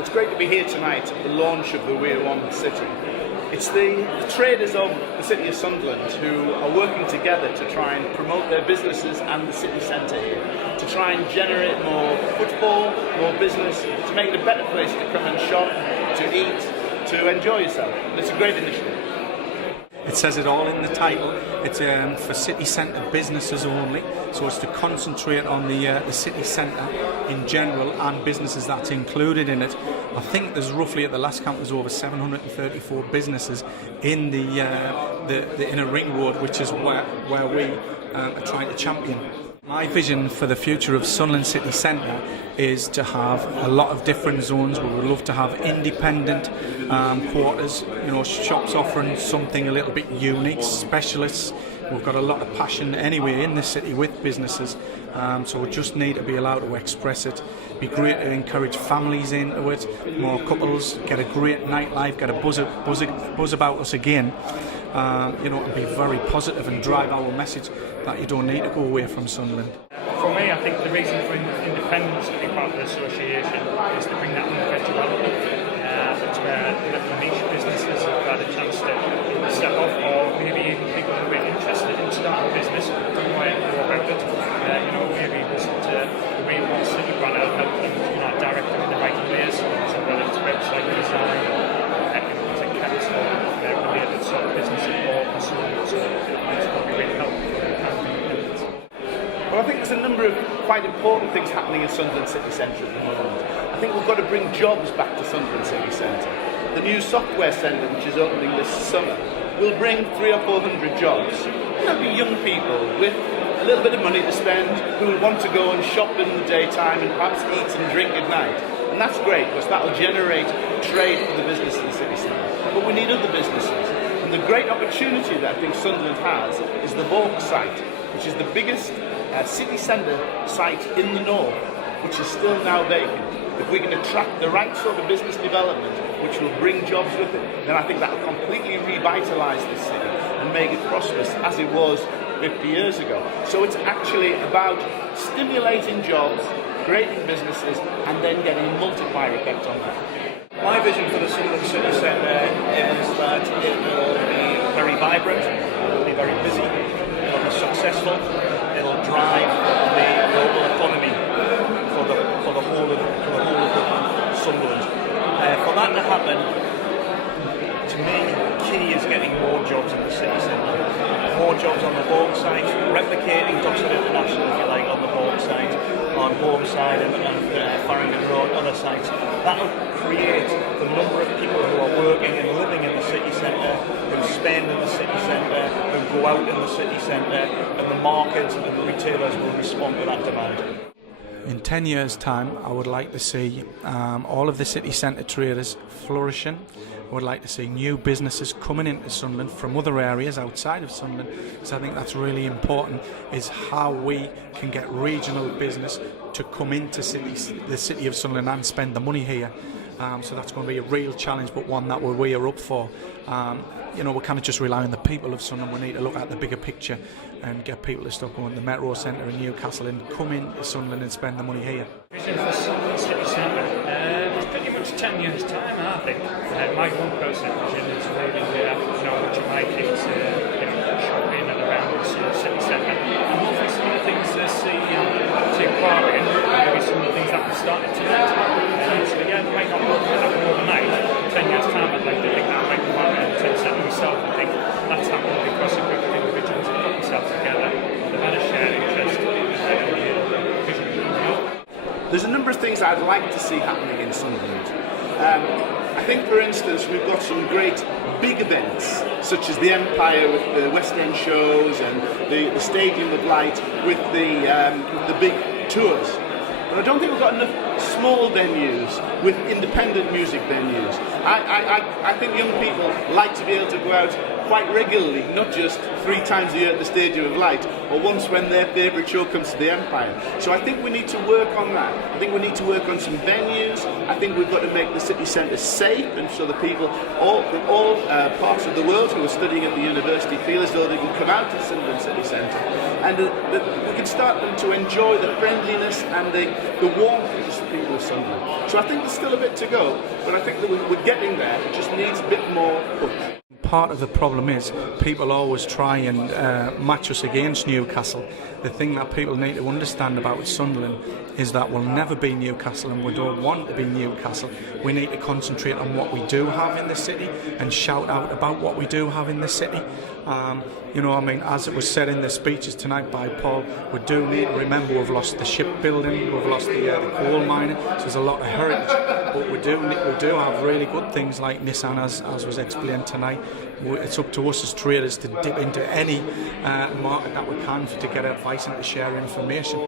Well, it's great to be here tonight at the launch of the Wear1City. It's the traders of the City of Sunderland who are working together to try and promote their businesses and the city centre here, to try and generate more footfall, more business, to make it a better place to come and shop, to eat, to enjoy yourself. And it's a great initiative. It says it all in the title. It's for city centre businesses only, so it's to concentrate on the city centre in general and businesses that's included in it. I think there's roughly, at the last count, there's over 734 businesses in the inner ring road, which is where we are trying to champion. My vision for the future of Sunderland City Centre is to have a lot of different zones. We would love to have independent quarters, shops offering something a little bit unique, specialists. We've got a lot of passion anyway in the city with businesses, so we just need to be allowed to express it. It'd be great to encourage families into it, more couples, get a great nightlife, get a buzz about us again. To be very positive and drive our message that you don't need to go away from Sunderland. For me, I think the reason for independence to be part of the association is to bring that individuality. It's where little niche businesses have had a chance to step off, or maybe even people who are interested in starting a business don't know about it. Maybe visit the Wear1City brand and help them direct them in the right ways. So whether it's website design or related sort of business support and so on, so it's probably really helpful. Well, I think there's a number of quite important things happening in Sunderland City Centre at the moment. I think we've got to bring jobs back to Sunderland City Centre. The new software centre, which is opening this summer, will bring 300 or 400 jobs. There'll be young people with a little bit of money to spend who will want to go and shop in the daytime and perhaps eat and drink at night. And that's great, because that will generate trade for the business in the city centre. But we need other businesses. And the great opportunity that I think Sunderland has is the Vaughan site, which is the biggest city centre site in the north, which is still now vacant. If we can attract the right sort of business development, which will bring jobs with it, then I think that will completely revitalise this city and make it prosperous as it was 50 years ago. So it's actually about stimulating jobs, creating businesses, and then getting a multiplier effect on that. My vision for the Sunderland City Centre is that it will be very vibrant, it will be very busy, it will be successful, it will drive the local economy for the whole of Sunderland. For that to happen, to me, key is getting more jobs in the city centre. More jobs on the Vaughan site, replicating Dockson International, if you like, on the Vaughan site, on Home side and Farringdon Road, other sites. That will create the number of people who are working and living in the city centre, who spend in the city centre, who go out in the city centre, and the market and the retailers will respond to that demand. In 10 years' time, I would like to see all of the city centre traders flourishing. I would like to see new businesses coming into Sunderland from other areas outside of Sunderland, because I think that's really important, is how we can get regional business to come into the city of Sunderland and spend the money here. So that's going to be a real challenge, but one that we are up for. We can't just rely on the people of Sunderland. We need to look at the bigger picture and get people to stop going to the Metro Centre in Newcastle and come into Sunderland and spend the money here. Vision for Sunderland City Centre is pretty much 10 years' time, I think. My own personal vision is really which of my kids shopping and around the city centre. And hopefully some of the things they take part in, maybe some of the things that we've started tonight. They might not happen overnight. 10 years' time, I'd like to think that might come out in 10% myself. I think that's happened because a group of individuals have put themselves together, they've had a shared interest in vision. There's a number of things I'd like to see happening in Sunderland. I think, for instance, we've got some great big events, such as the Empire with the West End shows and the Stadium of Light with the big tours. But I don't think we've got enough small venues with independent music venues. I think young people like to be able to go out quite regularly, not just 3 times a year at the Stadium of Light, or once when their favourite show comes to the Empire. So I think we need to work on that. I think we need to work on some venues. I think we've got to make the city centre safe, and so the people, all parts of the world who are studying at the university feel as though they can come out to Sunderland City Centre, and we can start them to enjoy the friendliness and the warmth that people for Sunderland. So I think there's still a bit to go, but I think that we're getting there. It just needs a bit more push. Part of the problem is people always try and match us against Newcastle. The thing that people need to understand about Sunderland is that we'll never be Newcastle, and we don't want to be Newcastle. We need to concentrate on what we do have in the city and shout out about what we do have in the city. You know, I mean, as it was said in the speeches tonight by Paul, we do need to remember we've lost the shipbuilding, we've lost the coal mining, so there's a lot of heritage. But we do have really good things like Nissan, as was explained tonight. It's up to us as traders to dip into any market that we can to get advice and to share information.